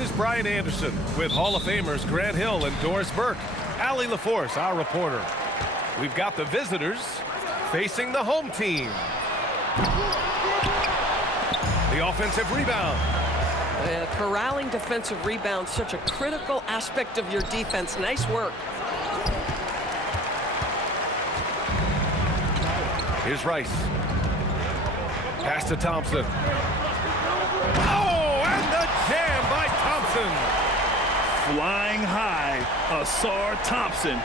This is Brian Anderson with Hall of Famers Grant Hill and Doris Burke. Allie LaForce, our reporter. We've got the visitors facing the home team. The offensive rebound. Corralling defensive rebound, such a critical aspect of your defense. Nice work. Here's Rice. Pass to Thompson. Oh, and the jam by Thompson. Flying high, Ausar Thompson.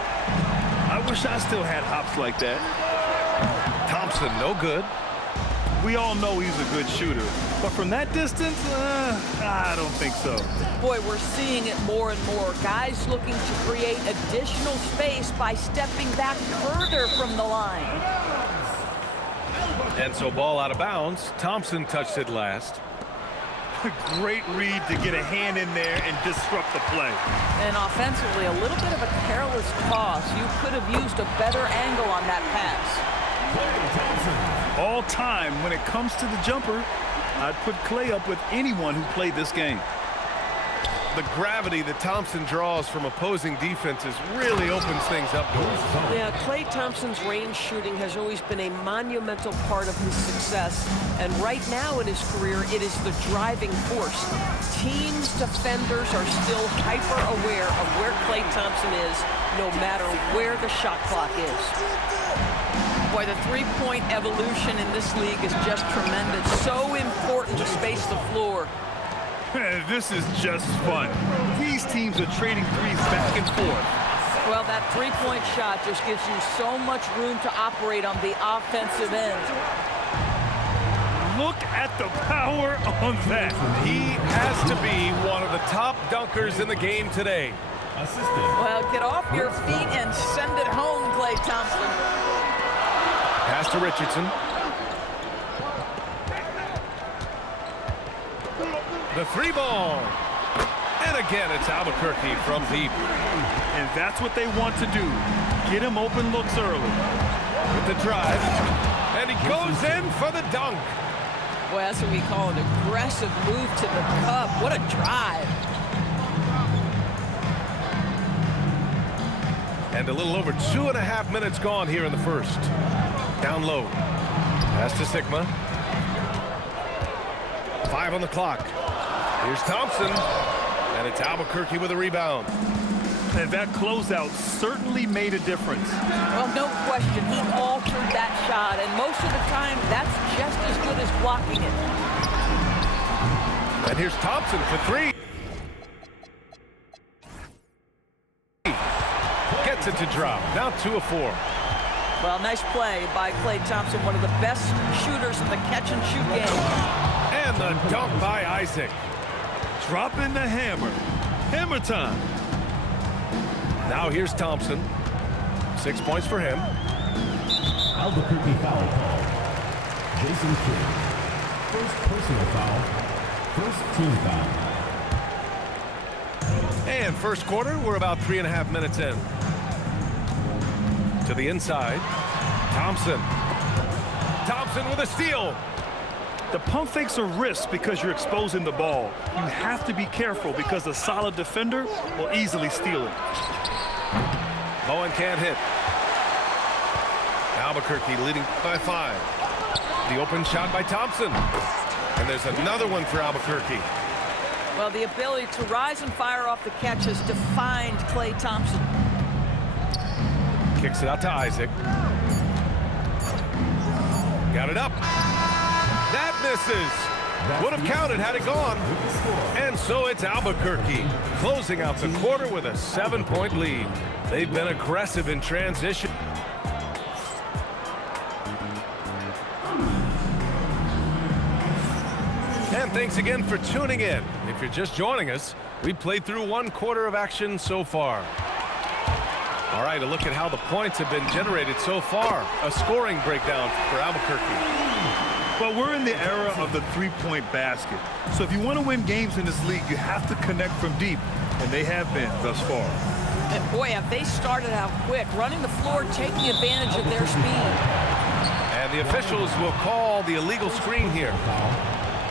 I wish I still had hops like that. Thompson, no good. We all know he's a good shooter, but from that distance, I don't think so. Boy, we're seeing it more and more. Guys looking to create additional space by stepping back further from the line. And so ball out of bounds. Thompson touched it last. Great read to get a hand in there and disrupt the play. And offensively, a little bit of a careless toss. You could have used a better angle on that pass. All time, when it comes to the jumper, I'd put Klay up with anyone who played this game. The gravity that Thompson draws from opposing defenses really opens things up to him. Yeah, Klay Thompson's range shooting has always been a monumental part of his success. And right now in his career, it is the driving force. Teams' defenders are still hyper-aware of where Klay Thompson is, no matter where the shot clock is. Boy, the three-point evolution in this league is just tremendous. So important to space the floor. This is just fun. These teams are trading threes back and forth. Well, that three-point shot just gives you so much room to operate on the offensive end. Look at the power on that. He has to be one of the top dunkers in the game today. Well, get off your feet and send it home, Klay Thompson. Pass to Richardson. The three ball. And again, it's Albuquerque from deep. And that's what they want to do. Get him open looks early. With the drive. And he goes in for the dunk. Boy, that's what we call an aggressive move to the cup. What a drive. And a little over 2.5 minutes gone here in the first. Down low. Pass to Sigma. 5 on the clock. Here's Thompson. And it's Albuquerque with a rebound. And that closeout certainly made a difference. Well, no question. He altered that shot. And most of the time, that's just as good as blocking it. And here's Thompson for three. Gets it to drop. Now 2 of 4. Well, nice play by Klay Thompson, one of the best shooters in the catch-and-shoot game. And the dunk by Isaac. Dropping the hammer. Hammer time. Now here's Thompson. 6 points for him. Albuquerque foul call. Jason Kidd. First personal foul. First team foul. And first quarter, we're about 3.5 minutes in. To the inside. Thompson. Thompson with a steal. The pump fakes are risks because you're exposing the ball. You have to be careful because a solid defender will easily steal it. Bowen can't hit. Albuquerque leading by 5. The open shot by Thompson. And there's another one for Albuquerque. Well, the ability to rise and fire off the catch has defined Klay Thompson. Kicks it out to Isaac. Got it up. That misses. Would have counted had it gone. And so it's Albuquerque closing out the quarter with a 7-point lead. They've been aggressive in transition. And thanks again for tuning in. If you're just joining us, we've played through 1 quarter of action so far. All right, a look at how the points have been generated so far. A scoring breakdown for Albuquerque. But we're in the era of the three-point basket. So if you want to win games in this league, you have to connect from deep, and they have been thus far. And boy, have they started out quick, running the floor, taking advantage of their speed. And the officials will call the illegal screen here.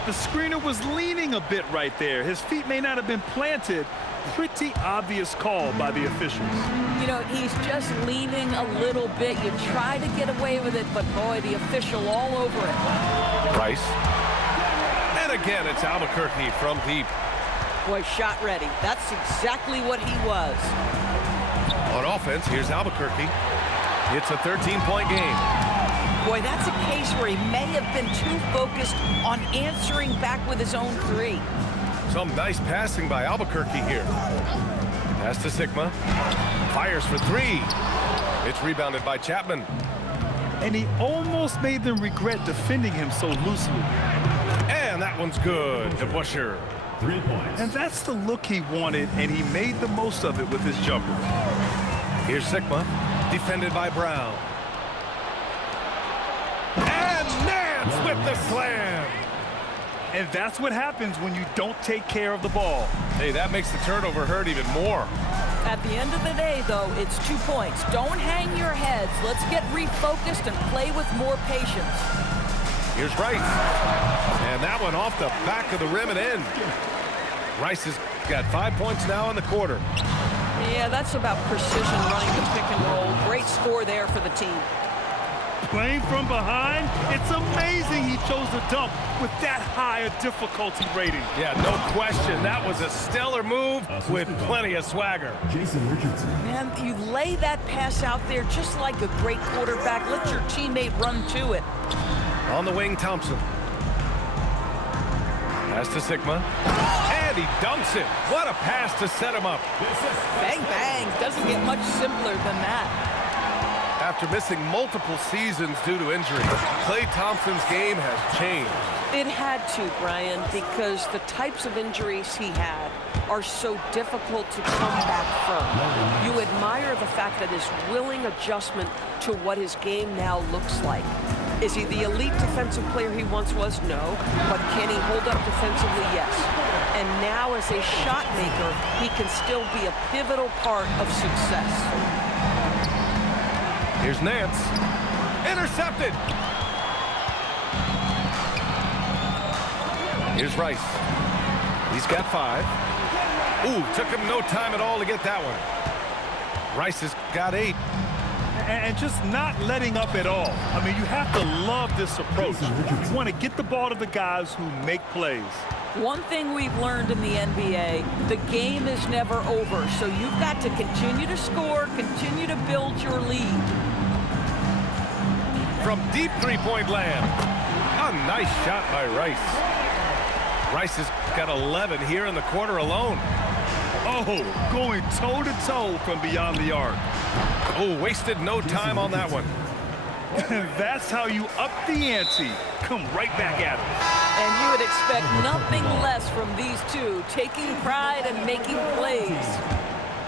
The screener was leaning a bit right there. His feet may not have been planted. Pretty obvious call by the officials. You know, he's just leaning a little bit. You try to get away with it, but boy, the official all over it. Rice. And again, it's Albuquerque from deep. Boy, shot ready. That's exactly what he was. On offense, here's Albuquerque. It's a 13-point game. Boy, that's a case where he may have been too focused on answering back with his own three. Some nice passing by Albuquerque here. Pass to Sigma. Fires for three. It's rebounded by Chapman. And he almost made them regret defending him so loosely. And that one's good to Busher. 3 points. And that's the look he wanted, and he made the most of it with his jumper. Here's Sigma, defended by Brown. And Nance with the slam. And that's what happens when you don't take care of the ball. Hey, that makes the turnover hurt even more. At the end of the day, though, it's 2 points. Don't hang your heads. Let's get refocused and play with more patience. Here's Rice. And that one off the back of the rim and in. Rice has got 5 points now in the quarter. Yeah, that's about precision running the pick and roll. Great score there for the team. Playing from behind, it's amazing he chose to dunk with that high a difficulty rating. Yeah, no question. That was a stellar move with plenty of swagger. Jason Richardson. Man, you lay that pass out there just like a great quarterback. Let your teammate run to it. On the wing, Thompson. Pass to Sigma. And he dunks it. What a pass to set him up. Bang, bang. Doesn't get much simpler than that. After missing multiple seasons due to injury, Klay Thompson's game has changed. It had to, Brian, because the types of injuries he had are so difficult to come back from. You admire the fact that his willing adjustment to what his game now looks like. Is he the elite defensive player he once was? No. But can he hold up defensively? Yes. And now as a shot maker, he can still be a pivotal part of success. Here's Nance. Intercepted. Here's Rice. He's got 5. Ooh, took him no time at all to get that one. Rice has got 8. And just not letting up at all. I mean, you have to love this approach. You want to get the ball to the guys who make plays. One thing we've learned in the NBA, the game is never over. So you've got to continue to score, continue to build your lead. From deep three-point land. A nice shot by Rice. Rice has got 11 here in the quarter alone. Oh, going toe-to-toe from beyond the arc. Oh, wasted no time on that one. That's how you up the ante. Come right back at it. And you would expect nothing less from these two, taking pride and making plays.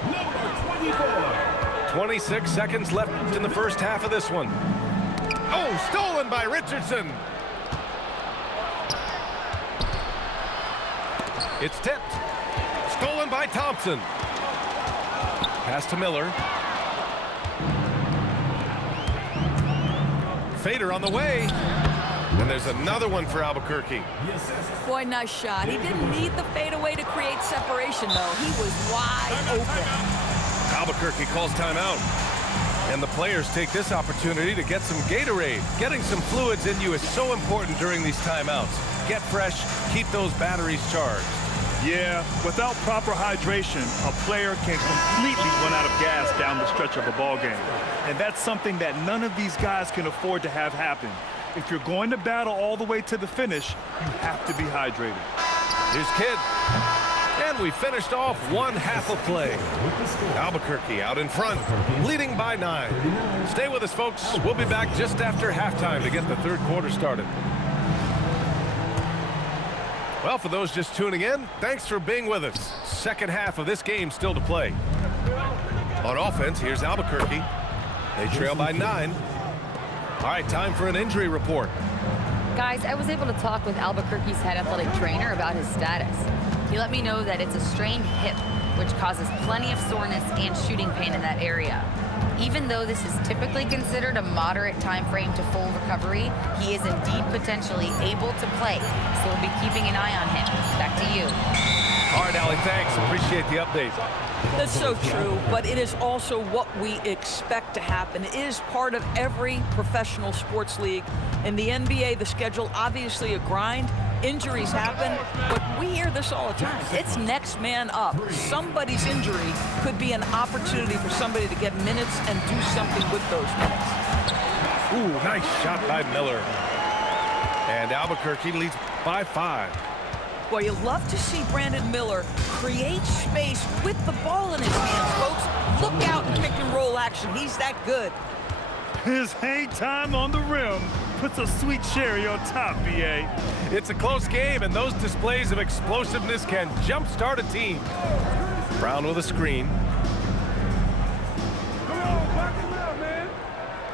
Number 24. 26 seconds left in the first half of this one. Oh, stolen by Richardson. It's tipped. Stolen by Thompson. Pass to Miller. Fader on the way. And there's another one for Albuquerque. Boy, nice shot. He didn't need the fadeaway to create separation, though. He was wide open. Albuquerque calls timeout. And the players take this opportunity to get some Gatorade. Getting some fluids in you is so important during these timeouts. Get fresh, keep those batteries charged. Yeah, without proper hydration, a player can completely run out of gas down the stretch of a ball game. And that's something that none of these guys can afford to have happen. If you're going to battle all the way to the finish, you have to be hydrated. Here's Kidd. And we finished off one half of play. Albuquerque out in front, leading by 9. Stay with us, folks. We'll be back just after halftime to get the third quarter started. Well, for those just tuning in, thanks for being with us. Second half of this game still to play. On offense, here's Albuquerque. They trail by 9. All right, time for an injury report. Guys, I was able to talk with Albuquerque's head athletic trainer about his status. He let me know that it's a strained hip, which causes plenty of soreness and shooting pain in that area. Even though this is typically considered a moderate time frame to full recovery, he is indeed potentially able to play, so we'll be keeping an eye on him. Back to you. All right, Allie, thanks. Appreciate the update. That's so true, but it is also what we expect to happen. It is part of every professional sports league. In the NBA, the schedule, obviously a grind. Injuries happen, but we hear this all the time. It's next man up. Somebody's injury could be an opportunity for somebody to get minutes and do something with those minutes. Ooh, nice shot by Miller. And Albuquerque leads by 5. Boy, you love to see Brandon Miller create space with the ball in his hands, folks. Look out in pick and roll action. He's that good. His hang time on the rim puts a sweet cherry on top, B.A. It's a close game, and those displays of explosiveness can jumpstart a team. Brown with a screen.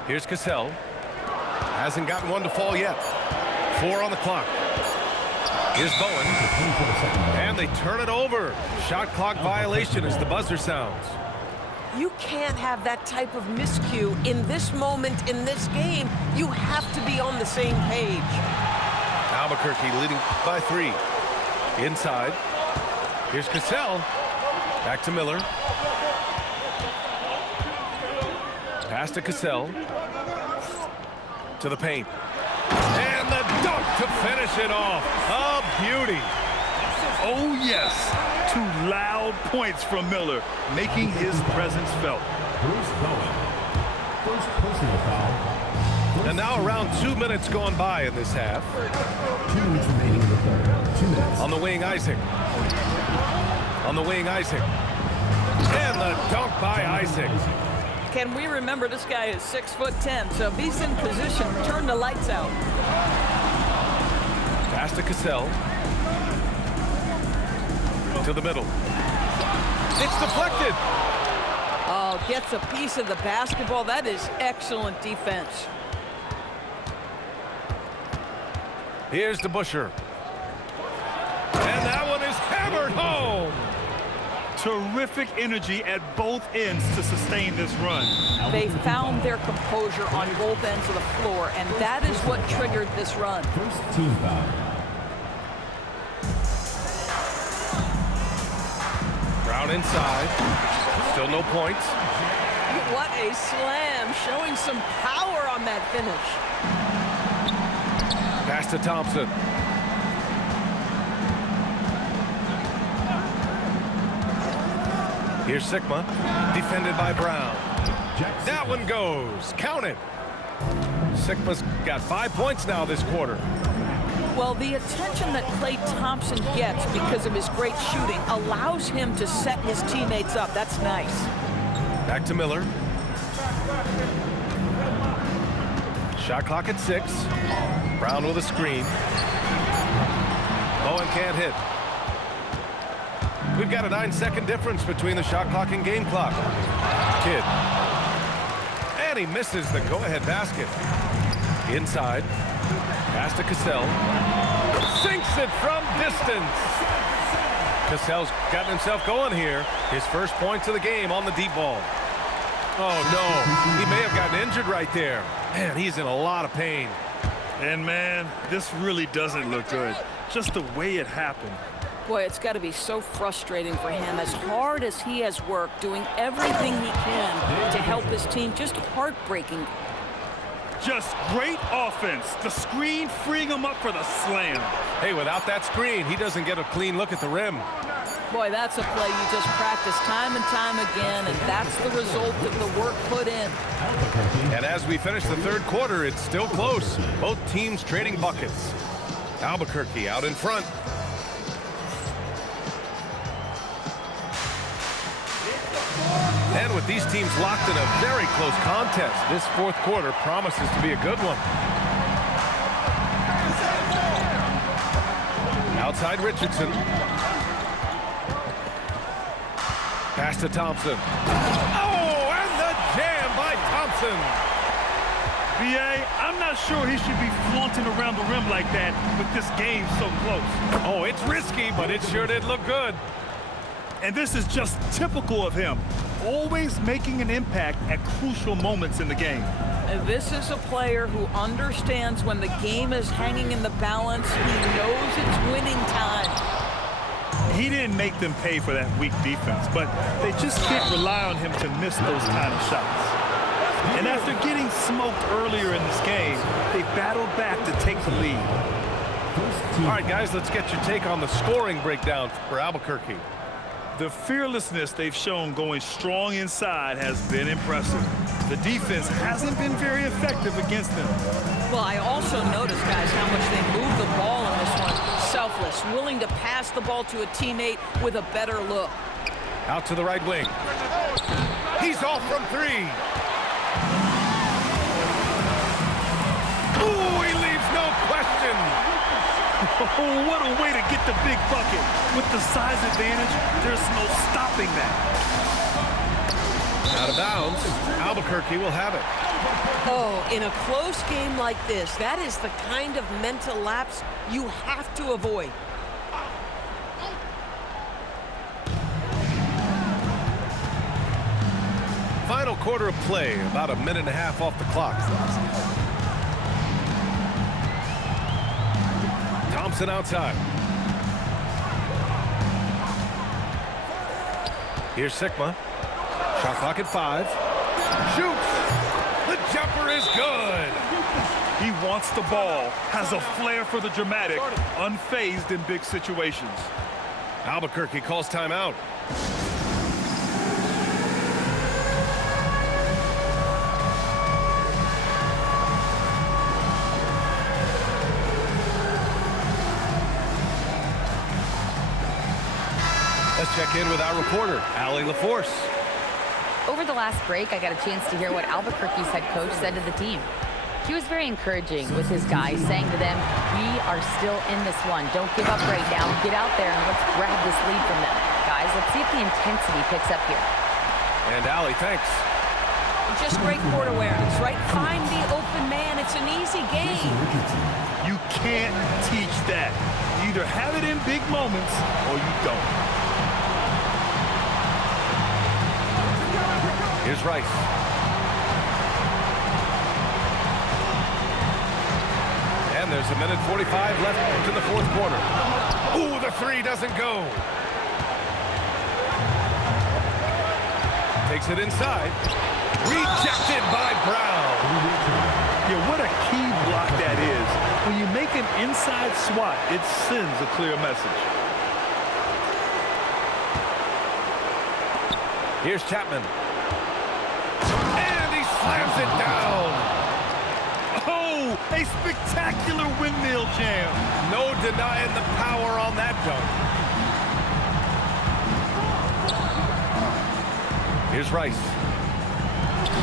Here's Cassell. Hasn't gotten one to fall yet. 4 on the clock. Here's Bowen. And they turn it over. Shot clock violation as the buzzer sounds. You can't have that type of miscue in this moment, in this game. You have to be on the same page. Albuquerque leading by 3. Inside. Here's Cassell. Back to Miller. Pass to Cassell. To the paint. And the dunk to finish it off. A beauty. Oh, yes. 2 loud points from Miller, making his presence felt. Bruce Bowen. First personal foul. And now around 2 minutes gone by in this half. 2 minutes remaining in the third. 2 minutes. On the wing, Isaac. On the wing, Isaac. And the dunk by Isaac. Can we remember this guy is 6'10", so if he's in position, turn the lights out. Pass to Cassell. To the middle. It's deflected. Oh, gets a piece of the basketball. That is excellent defense. Here's DeBusschere. And that one is hammered home. Terrific energy at both ends to sustain this run. They found their composure on both ends of the floor, and that is what triggered this run. First team foul. Brown inside. Still no points. What a slam, showing some power on that finish. Pass to Thompson. Here's Sigma, defended by Brown. That one goes. Count it. Sigma's got 5 points now this quarter. Well, the attention that Klay Thompson gets because of his great shooting allows him to set his teammates up. That's nice. Back to Miller. Shot clock at 6. Brown with a screen. Bowen can't hit. We've got a 9-second difference between the shot clock and game clock. Kidd. And he misses the go-ahead basket. Inside. Pass to Cassell. Sinks it from distance. Cassell's gotten himself going here. His first points of the game on the deep ball. Oh, no. He may have gotten injured right there. Man, he's in a lot of pain. And, man, this really doesn't look good. Just the way it happened. Boy, it's got to be so frustrating for him. As hard as he has worked, doing everything he can to help his team, just heartbreaking. Just great offense. The screen freeing him up for the slam. Hey, without that screen, he doesn't get a clean look at the rim. Boy, that's a play you just practice time and time again, and that's the result of the work put in. And as we finish the third quarter, it's still close. Both teams trading buckets. Albuquerque out in front. And with these teams locked in a very close contest, this fourth quarter promises to be a good one. Outside Richardson. Pass to Thompson. Oh, and the jam by Thompson. B.A., I'm not sure he should be flaunting around the rim like that with this game so close. Oh, it's risky, but it sure did look good. And this is just typical of him, always making an impact at crucial moments in the game. And this is a player who understands when the game is hanging in the balance. He knows it's winning time. He didn't make them pay for that weak defense, but they just can't rely on him to miss those kind of shots. And after getting smoked earlier in this game, they battled back to take the lead. All right, guys, let's get your take on the scoring breakdown for Albuquerque. The fearlessness they've shown going strong inside has been impressive. The defense hasn't been very effective against them. Well, I also noticed, guys, how much they moved the ball in this one. Selfless, willing to pass the ball to a teammate with a better look. Out to the right wing. He's off from three. Ooh, he leaves no question. Oh, what a way to get the big bucket. With the size advantage, there's no stopping that. Out of bounds. Albuquerque will have it. Oh, in a close game like this, that is the kind of mental lapse you have to avoid. Final quarter of play, about a minute and a half off the clock. Thompson outside. Here's Sikma. Shot clock at 5. Shoots. The jumper is good. He wants the ball, has a flair for the dramatic, unfazed in big situations. Albuquerque calls timeout. Let's check in with our reporter, Allie LaForce. Over the last break, I got a chance to hear what Albuquerque's head coach said to the team. He was very encouraging with his guys, saying to them, we are still in this one. Don't give up right now. Get out there and let's grab this lead from them. Guys, let's see if the intensity picks up here. And Allie, thanks. Just great court awareness, right? Find the open man. It's an easy game. You can't teach that. You either have it in big moments or you don't. Here's Rice. And there's a minute 45 left in the fourth quarter. Ooh, the three doesn't go. Takes it inside. Rejected by Brown. Yeah, what a key block that is. When you make an inside swat, it sends a clear message. Here's Chapman. And he slams it down. Oh, a spectacular windmill jam. No denying the power on that dunk. Here's Rice.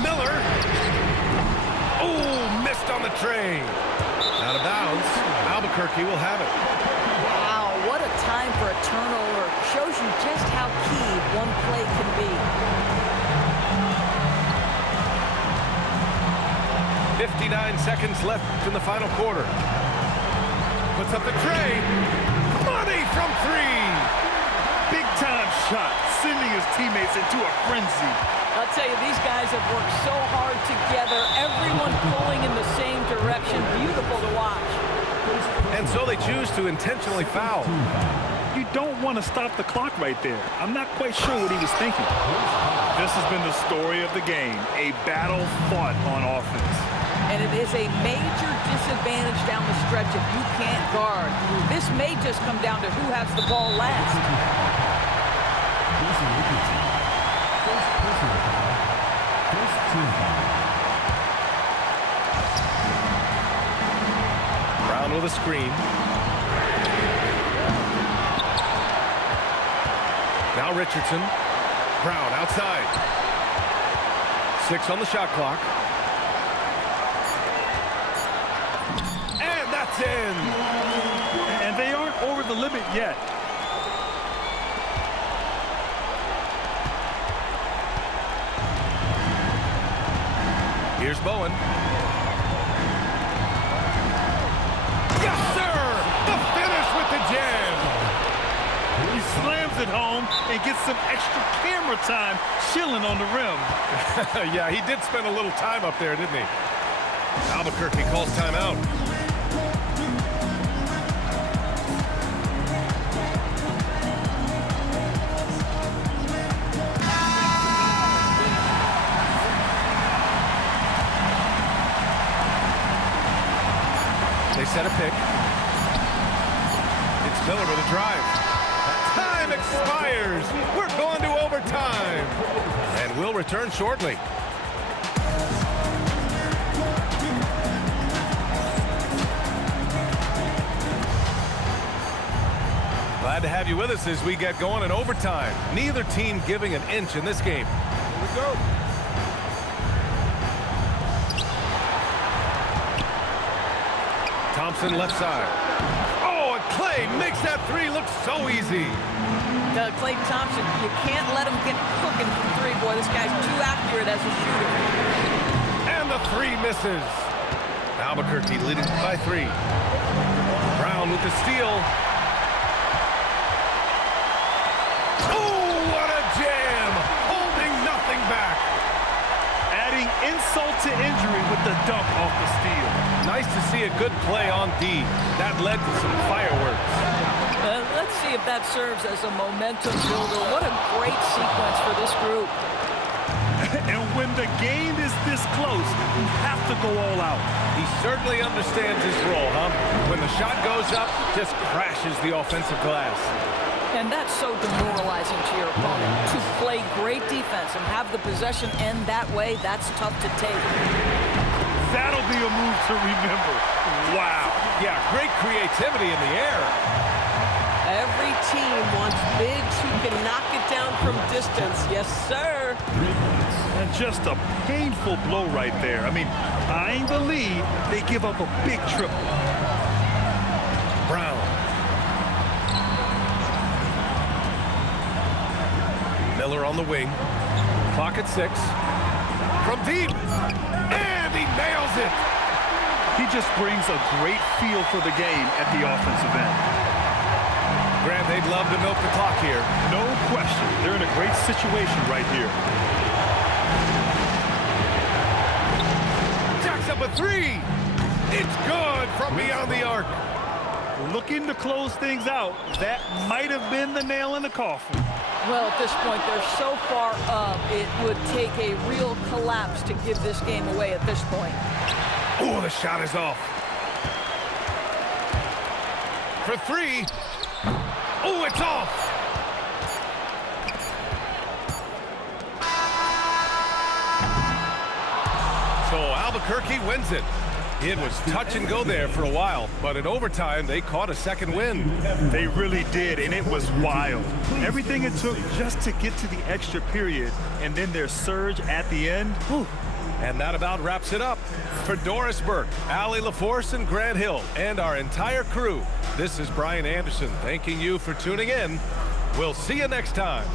Miller. Oh, missed on the tray. Out of bounds. Albuquerque will have it. Wow, what a time for a turnover. Shows you just how key one play can be. 59 seconds left in the final quarter. Puts up the tray. Money from three. Big time shot, sending his teammates into a frenzy. I'll tell you, these guys have worked so hard together. Everyone pulling in the same direction. Beautiful to watch. And so they choose to intentionally foul. You don't want to stop the clock right there. I'm not quite sure what he was thinking. This has been the story of the game, a battle fought on offense. And it is a major disadvantage down the stretch if you can't guard. This may just come down to who has the ball last. Brown with a screen. Now Richardson. Brown outside. 6 on the shot clock. And that's in. And they aren't over the limit yet. Here's Bowen. it home and gets some extra camera time chilling on the rim. Yeah, he did spend a little time up there, didn't he? Albuquerque calls timeout. They set a pick. It's Miller with a drive. Time expires. We're going to overtime. And we'll return shortly. Glad to have you with us as we get going in overtime. Neither team giving an inch in this game. Here we go. Thompson left side. Oh, and Klay makes that three look so easy. Klay Thompson, you can't let him get cooking from three. Boy, this guy's too accurate as a shooter. And the three misses. Albuquerque leading by 3. Brown with the steal. Oh, what a jam! Holding nothing back. Adding insult to injury with the dunk off the steal. Nice to see a good play on D. That led to some fireworks. Let's see if that serves as a momentum builder. What a great sequence for this group. And when the game is this close, you have to go all out. He certainly understands his role, huh? When the shot goes up, just crashes the offensive glass. And that's so demoralizing to your opponent. To play great defense and have the possession end that way, that's tough to take. That'll be a move to remember. Wow. Yeah, great creativity in the air. Every team wants bigs who can knock it down from distance. Yes, sir. And just a painful blow right there. I mean, eyeing the lead, they give up a big triple. Brown. Miller on the wing. Clock at 6. From deep. And he nails it. He just brings a great feel for the game at the offensive end. Grant, they'd love to milk the clock here. No question. They're in a great situation right here. Jacks up a 3. It's good from beyond the arc. Looking to close things out. That might have been the nail in the coffin. Well, at this point, they're so far up, it would take a real collapse to give this game away at this point. Oh, the shot is off. For 3. Oh, it's off. So Albuquerque wins it. It was touch and go there for a while, but in overtime, they caught a second win. They really did, and it was wild. Everything it took just to get to the extra period, and then their surge at the end. Whew. And that about wraps it up. For Doris Burke, Allie LaForce, and Grant Hill, and our entire crew, this is Brian Anderson thanking you for tuning in. We'll see you next time.